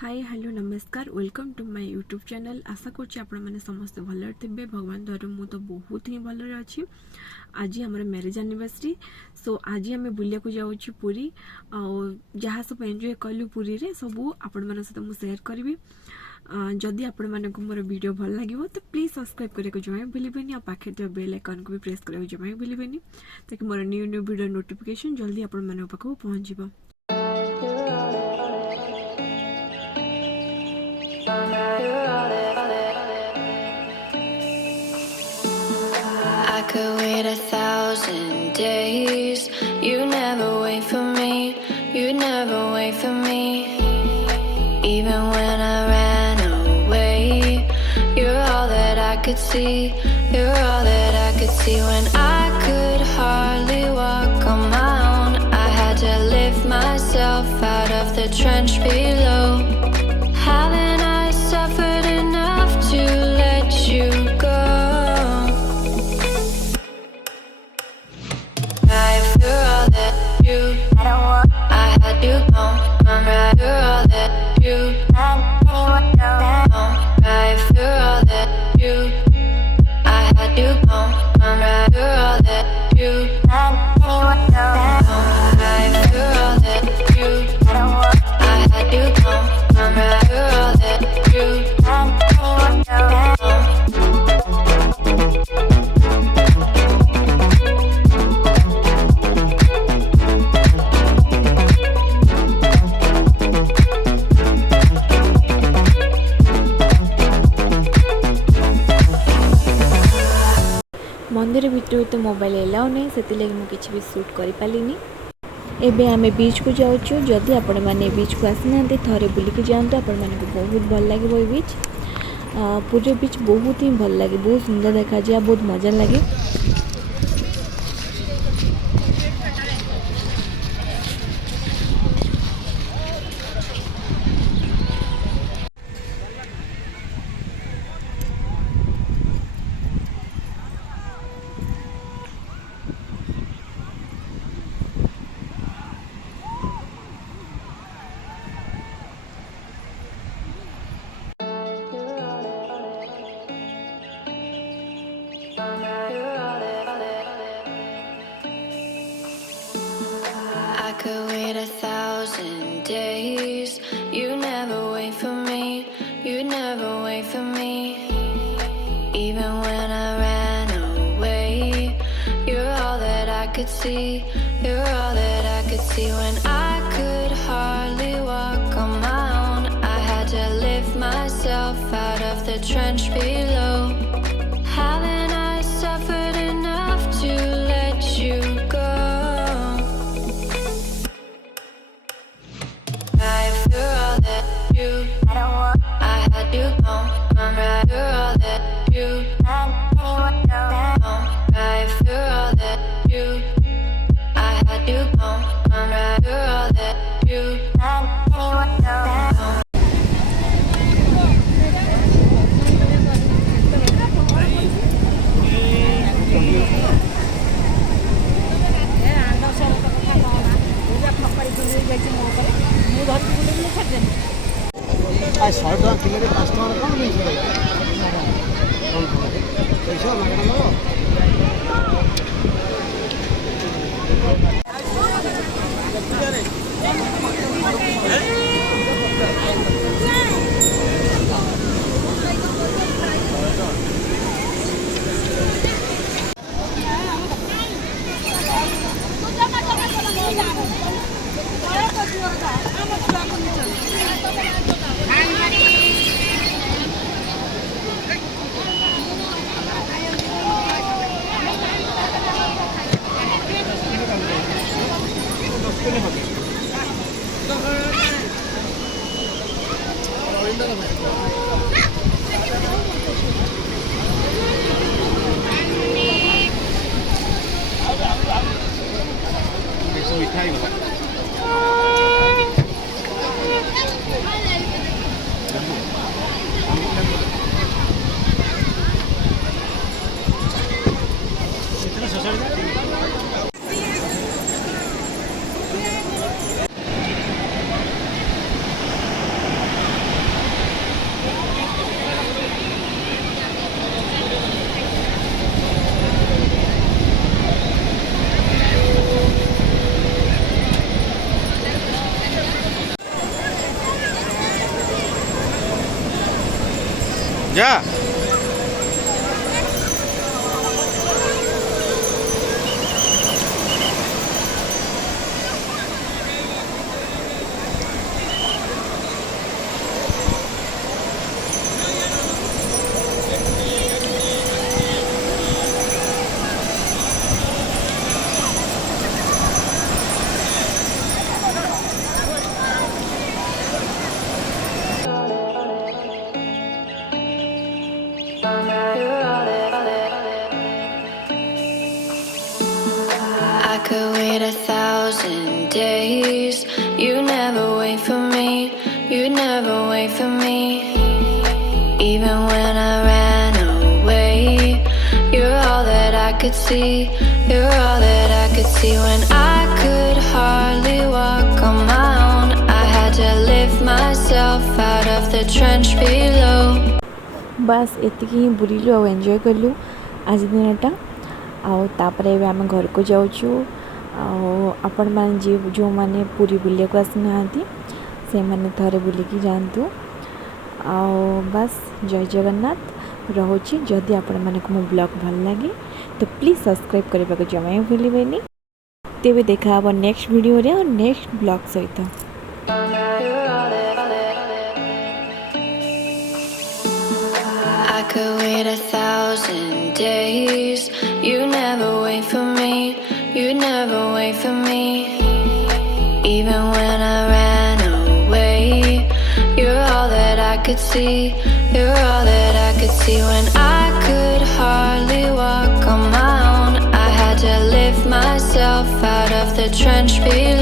हाय hello नमस्कार welcome to my YouTube channel. आशा करें समस्ते भल थे। भगवान द्वारा मु तो बहुत ही भल अच्छी। आज हमारे मैरिज एनिवर्सरी सो आज आम बुलिया जाऊँ पुरी जहाँ सब एंजॉय कलु पुरी रे सबू आपण मन सहित मुझे शेयर करी। जदि आपण मानक मोर वीडियो भल लगे तो प्लीज सब्सक्राइब करने को जमा भूलें। पाखे जो बेल आइकन को भी प्रेस करने को जमा भूलें ताकि more new new video notification जल्दी आपण मान पाखक पहुँच। I could wait 1,000 days. You never wait for me. You never wait for me. Even when I ran away, you're all that I could see. You're all that I could see. When I could hardly walk on my own, I had to lift myself out of the trench below. Haven't I suffered enough to let you go? You're all that you, I had you gone. I'm right. You're all that you, right. You're all that you, I had you gone. I'm right. You're all that you, right. You're all that you, I had you gone. I'm right. You're all that you, मंदिर भितर तो mobile allow नहीं से मुझे भी shoot कर पारिनी। एबे आमे बीच को जाऊँ। जदि आपण मैंने बीच को आसी ना थे बुलिकी जातु आपण को बहुत भल लगे। बीच पूरे बीच बहुत ही भल लगे, बहुत सुंदर देखा जाए, बहुत मजा लगे। I could wait 1,000 days. You never wait for me. You never wait for me. Even when I ran away, you're all that I could see. You're all that I could see. When I could hardly walk on my own, I had to lift myself out of the trench below. Haven't I suffered enough to let you go? You're all that you, I had you gone. I'm right. You're all that you, right. You're all that you, I had you gone. I'm right. You're all that you, आज 100 टका kilo 5 टका कौन मिल पैसा मिठाई जा I could wait 1,000 days. You never wait for me. You never wait for me. Even when I ran away, you're all that I could see. You're all that I could see. When I could hardly walk on my own, I had to lift myself out of the trench below. बस एतिकी ही बुलिलु और enjoy कलु आज दिनटा आउ तापरे भी आम घर को जाऊँ आपण मैंने जी जो मैंने पूरी बुलिया को आसी ना से मैंने थरे बुलिकी जातु आओ बस जय जगन्नाथ रोची जदि आपण माने को मो ब्लॉग भल लगे तो प्लीज़ सब्सक्राइब करने को जमा भूलें तेरे देखा अब नेक्स्ट वीडियो रे और नेक्स्ट ब्लॉग सहित I could wait 1,000 days. You never wait for me. You never wait for me. Even when I ran away, you're all that I could see. You're all that I could see. When I could hardly walk on my own, I had to lift myself out of the trench below.